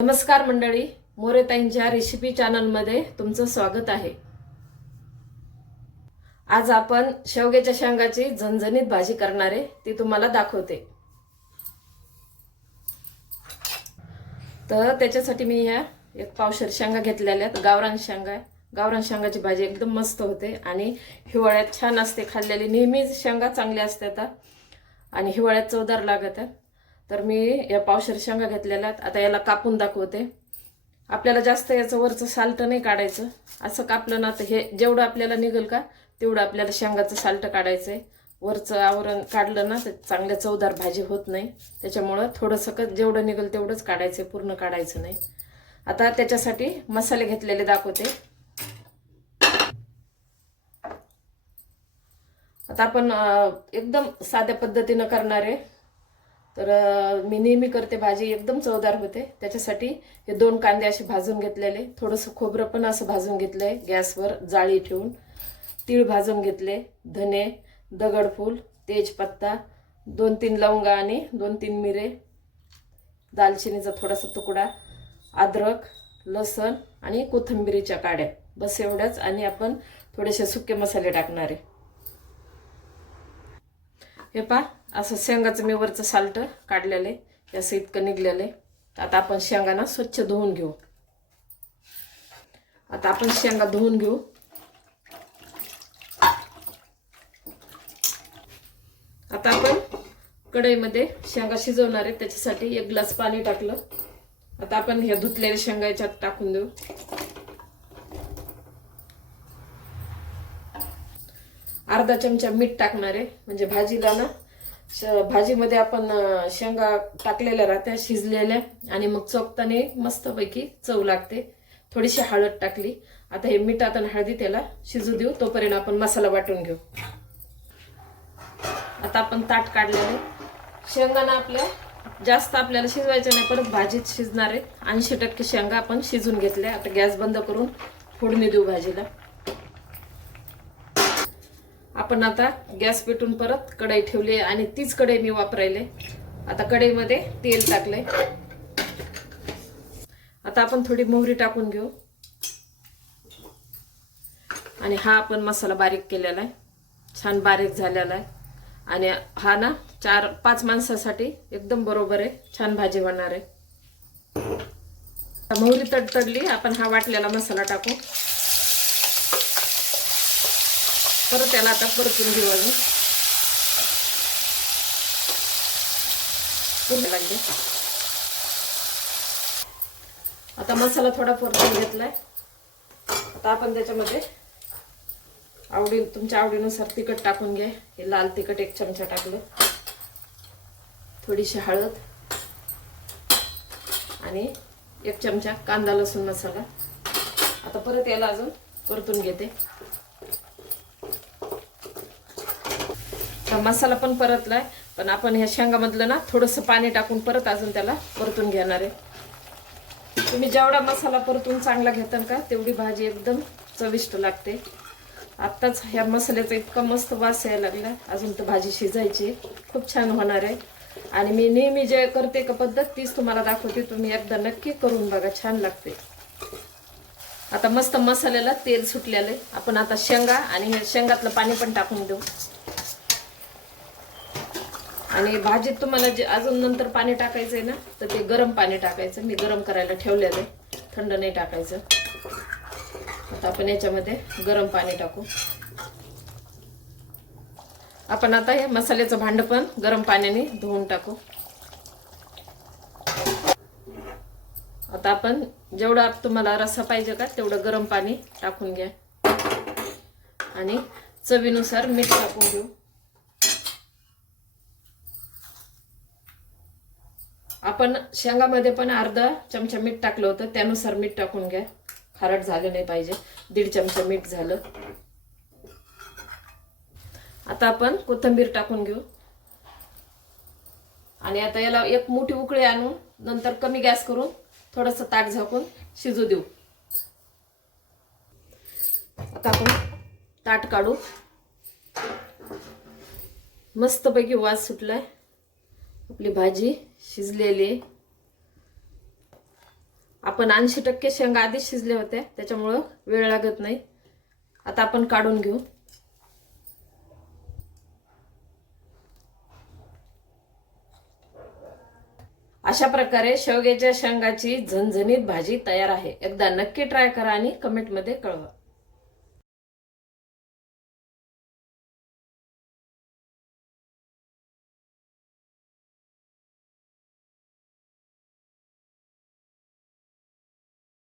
नमस्कार मंडळी मोरेताईंच्या रेसिपी चॅनलमध्ये तुमचं स्वागत आहे. आज आपण शेवग्याच्या शेंगाची झणझणीत भाजी करणारे ती तुम्हाला दाखवते. तर त्याच्यासाठी मी ह्या एक पावशर शेंगा घेतलेल्या आहेत गावरान शेंगा आहे. गावरान शेंगाची भाजी एकदम मस्त होते आणि हिवाळ्यात छान असते खाल्लेली. नेहमीच शेंगा चांगल्या असतात आणि हिवाळ्यात चवदार लागत तर मी या पावशेर शेंगा घेतलेल्या आहेत. आता याला कापून दाखवते. आपल्याला जास्त याचं वरचं साल्ट नाही काढायचं. असं कापलं ना तर हे जेवढं आपल्याला निघेल का तेवढं आपल्याला शेंगाचं साल्ट काढायचं आहे वरचं आवरण काढलं ना तर चांगल्या चवदार भाजी होत नाही. त्याच्यामुळं थोडंसं क जेवढं निघेल तेवढंच काढायचं आहे पूर्ण काढायचं नाही. आता त्याच्यासाठी मसाले घेतलेले दाखवते. आता आपण एकदम साध्या पद्धतीनं करणार आहे. तर मी नेहमी करते भाजी एकदम चवदार होते. त्याच्यासाठी हे दोन कांदे असे भाजून घेतलेले. थोडंसं खोबरं पण असं भाजून घेतलं आहे गॅसवर जाळी ठेवून. तीळ भाजून घेतले धने दगडफूल तेजपत्ता दोन तीन लवंगा आणि दोन तीन मिरे दालचिनीचा थोडासा तुकडा अद्रक लसण आणि कोथिंबिरीच्या काड्या. बस एवढ्याच आणि आपण थोडेसे सुके मसाले टाकणार आहे. हे पा असं शेंगाचं मी वरचं साल्ट काढलेलं आहे. असं इतकं निघलेलं आहे. तर आता आपण शेंगांना स्वच्छ धुवून घेऊ. आता आपण शेंगा धुवून घेऊ. आता आपण कढईमध्ये शेंगा शिजवणार आहे. त्याच्यासाठी एक ग्लास पाणी टाकलं. आता आपण ह्या धुतलेल्या शेंगा याच्यात टाकून देऊ. अर्धा चमचा मीठ टाकणार आहे. म्हणजे भाजीला ना भाजीमध्ये आपण शेंगा टाकलेल्या राहत्या शिजलेल्या. आणि मग चोपताने मस्तपैकी चव लागते. थोडीशी हळद टाकली. आता हे मीठ आणि हळदी त्याला शिजू देऊ. तोपर्यंत आपण मसाला वाटून घेऊ. आता आपण ताट काढलेले आहे. शेंगाना आपल्या जास्त आपल्याला शिजवायचं नाही परत भाजीत शिजणार आहे. ऐंशी टक्के शेंगा आपण शिजून घेतल्या. आता गॅस बंद करून फोडणी देऊ भाजीला. आपण आता गॅस पेटून परत कढई ठेवली आणि तीच कढई मी वापरायले. आता कढईमध्ये तेल टाकलंय. आता आपण थोडी मोहरी टाकून घेऊ. आणि हा आपण मसाला बारीक केलेला आहे. छान बारीक झालेला आहे. आणि हा ना चार पाच माणसासाठी एकदम बरोबर आहे. छान भाजी होणार आहे. आता मोहरी तडतडली आपण हा वाटलेला मसाला टाकू. परत त्याला आता परतून घेऊ अजून. पूर्ण लागले आता मसाला थोडा परतून घेतलाय. आता आपण त्याच्यामध्ये आवडी तुमच्या आवडीनुसार तिखट टाकून घ्या. हे लाल तिखट एक चमचा टाकलं. थोडीशी हळद. आणि एक चमचा कांदा लसूण मसाला. आता परत याला अजून परतून घेते. तर मसाला पण परतलाय. पण आपण ह्या शेंगामधलं ना थोडंसं पाणी टाकून परत अजून त्याला परतून घेणार आहे. तुम्ही जेवढा मसाला परतून चांगला घेताल का तेवढी भाजी एकदम चविष्ट लागते. आत्ताच ह्या मसाल्याचा इतका मस्त वास यायला लागला. अजून तर भाजी शिजायची खूप छान होणार आहे. आणि मी नेहमी जे करते का पद्धत तीच तुम्हाला दाखवते. तुम्ही एकदा नक्की करून बघा छान लागते. आता मस्त मसाल्याला तेल सुटलेलं आहे. आपण आता शेंगा आणि हे शेंगातलं पाणी पण टाकून देऊ. आणि भाजीत तुम्हाला जे अजून नंतर पाणी टाकायचं आहे ना तर ते गरम पाणी टाकायचं. मी गरम करायला ठेवलेलं आहे. थंड नाही टाकायचं. आता आपण याच्यामध्ये गरम पाणी टाकू. आपण आता हे मसाल्याचं भांड पण गरम पाण्याने धुवून टाकू. आता आपण जेवढा तुम्हाला रस्सा पाहिजे का तेवढं गरम पाणी टाकून घ्या. आणि चवीनुसार मीठ टाकून घेऊ. आपण शेंगामध्ये पण अर्धा चमचा मीठ टाकलं होतं त्यानुसार मीठ टाकून घ्या. खारट झालं नाही पाहिजे. दीड चमचा मीठ झालं. आता आपण कोथिंबीर टाकून घेऊ. आणि आता याला एक मोठी उकळी आणून नंतर कमी गॅस करून थोडंसं ताट झाकून शिजू देऊ. आता आपण ताट काढू. मस्तपैकी वास सुटलाय. आपली भाजी शिजलेली. आपण ऐंशी टक्के शेंगा आधीच शिजल्या होत्या त्याच्यामुळं वेळ लागत नाही. आता आपण काढून घेऊ. अशा प्रकारे शेवग्याच्या शेंगाची झणझणीत भाजी तयार आहे. एकदा नक्की ट्राय करा आणि कमेंटमध्ये कळवा.